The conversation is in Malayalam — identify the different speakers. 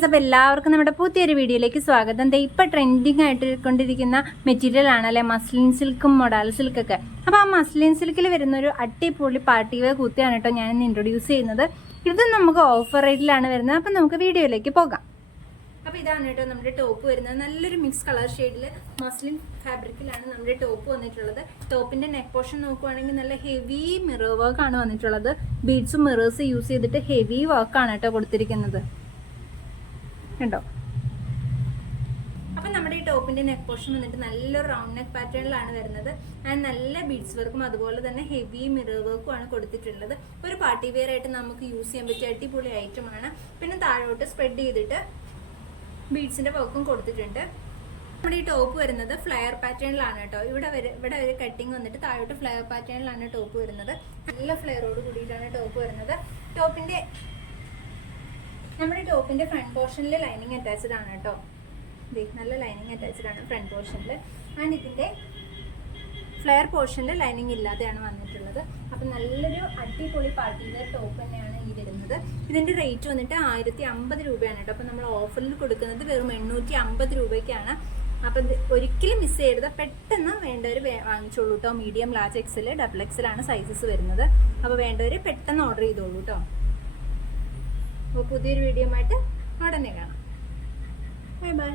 Speaker 1: ഗൈസ് അപ്പോൾ എല്ലാവർക്കും നമ്മുടെ പുതിയൊരു വീഡിയോയിലേക്ക് സ്വാഗതം. ദേ ഇപ്പോൾ ട്രെൻഡിങ് ആയിട്ട് കൊണ്ടിരിക്കുന്ന മെറ്റീരിയൽ ആണല്ലേ മസ്ലിൻ സിൽക്കും മൊഡാൽ സിൽക്കൊക്കെ അപ്പോൾ ആ മസ്ലിൻ സിൽക്കിൽ വരുന്ന ഒരു അട്ടിപ്പൊളി പാർട്ടി വെയർ കുത്തിയാണ് കേട്ടോ ഞാൻ ഇൻട്രൊഡ്യൂസ് ചെയ്യുന്നത്. ഇത് നമുക്ക് ഓഫർ റേറ്റിലാണ് വരുന്നത്. അപ്പോൾ നമുക്ക് വീഡിയോയിലേക്ക് പോകാം. അപ്പോൾ ഇതാണ് കേട്ടോ നമ്മുടെ ടോപ്പ് വരുന്നത്. നല്ലൊരു മിക്സ് കളർ ഷെയ്ഡിൽ മസ്ലിൻ ഫാബ്രിക്കിലാണ് നമ്മുടെ ടോപ്പ് വന്നിട്ടുള്ളത്. ടോപ്പിന്റെ നെക്ക് പോർഷൻ നോക്കുവാണെങ്കിൽ നല്ല ഹെവി മിറർ വർക്കാണ് വന്നിട്ടുള്ളത്. ബീഡ്സും മിറേഴ്സ് യൂസ് ചെയ്തിട്ട് ഹെവി വർക്കാണ് കേട്ടോ കൊടുത്തിരിക്കുന്നത്. കണ്ടോ അപ്പം നമ്മുടെ ഈ ടോപ്പിന്റെ നെക്ക് പോർഷൻ വന്നിട്ട് നല്ലൊരു റൗണ്ട് നെക്ക് പാറ്റേണിലാണ് വരുന്നത്. ആൻഡ് നല്ല ബീഡ്സ് വർക്കും അതുപോലെ തന്നെ ഹെവി മിറർ വർക്കും ആണ് കൊടുത്തിട്ടുള്ളത്. ഒരു പാർട്ടി വെയർ ആയിട്ട് നമുക്ക് യൂസ് ചെയ്യാൻ പറ്റിയ അടിപൊളി ഐറ്റം ആണ്. പിന്നെ താഴോട്ട് സ്പ്രെഡ് ചെയ്തിട്ട് ബീഡ്സിന്റെ വർക്കും കൊടുത്തിട്ടുണ്ട്. നമ്മുടെ ഈ ടോപ്പ് വരുന്നത് ഫ്ലയർ പാറ്റേണിലാണ് കേട്ടോ. ഇവിടെ ഇവിടെ ഒരു കട്ടിങ് വന്നിട്ട് താഴോട്ട് ഫ്ലയർ പാറ്റേണിലാണ് ടോപ്പ് വരുന്നത്. നല്ല ഫ്ലയറോട് കൂടിയിട്ടാണ് ടോപ്പ് വരുന്നത്. ടോപ്പിന്റെ നമ്മുടെ ടോപ്പിന്റെ ഫ്രണ്ട് പോർഷനിൽ ലൈനിങ് അറ്റാച്ച്ഡ് ആണ് കേട്ടോ. നല്ല ലൈനിങ് അറ്റാച്ച്ഡ് ആണ് ഫ്രണ്ട് പോർഷനിൽ ആൻഡ് ഇതിന്റെ ഫ്ലെയർ പോർഷനിൽ ലൈനിങ് ഇല്ലാതെയാണ് വന്നിട്ടുള്ളത്. അപ്പം നല്ലൊരു അടിപൊളി പാർട്ടിയുടെ ടോപ്പ് തന്നെയാണ് ഈ വരുന്നത്. ഇതിന്റെ റേറ്റ് വന്നിട്ട് ആയിരത്തി അമ്പത് രൂപയാണ് കേട്ടോ. അപ്പം നമ്മൾ ഓഫറിൽ കൊടുക്കുന്നത് വെറും എണ്ണൂറ്റി അമ്പത് രൂപയ്ക്കാണ്. അപ്പം ഒരിക്കലും മിസ് ചെയ്യരുത്. പെട്ടെന്ന് വേണ്ടവർ വാങ്ങിച്ചോളൂ കേട്ടോ. Medium large XL double XL ആണ് സൈസസ് വരുന്നത്. അപ്പോൾ വേണ്ടവർ പെട്ടെന്ന് ഓർഡർ ചെയ്തോളൂ കേട്ടോ. അപ്പോൾ പുതിയൊരു വീഡിയോ ആയിട്ട് ഉടനെ കാണാം. Bye bye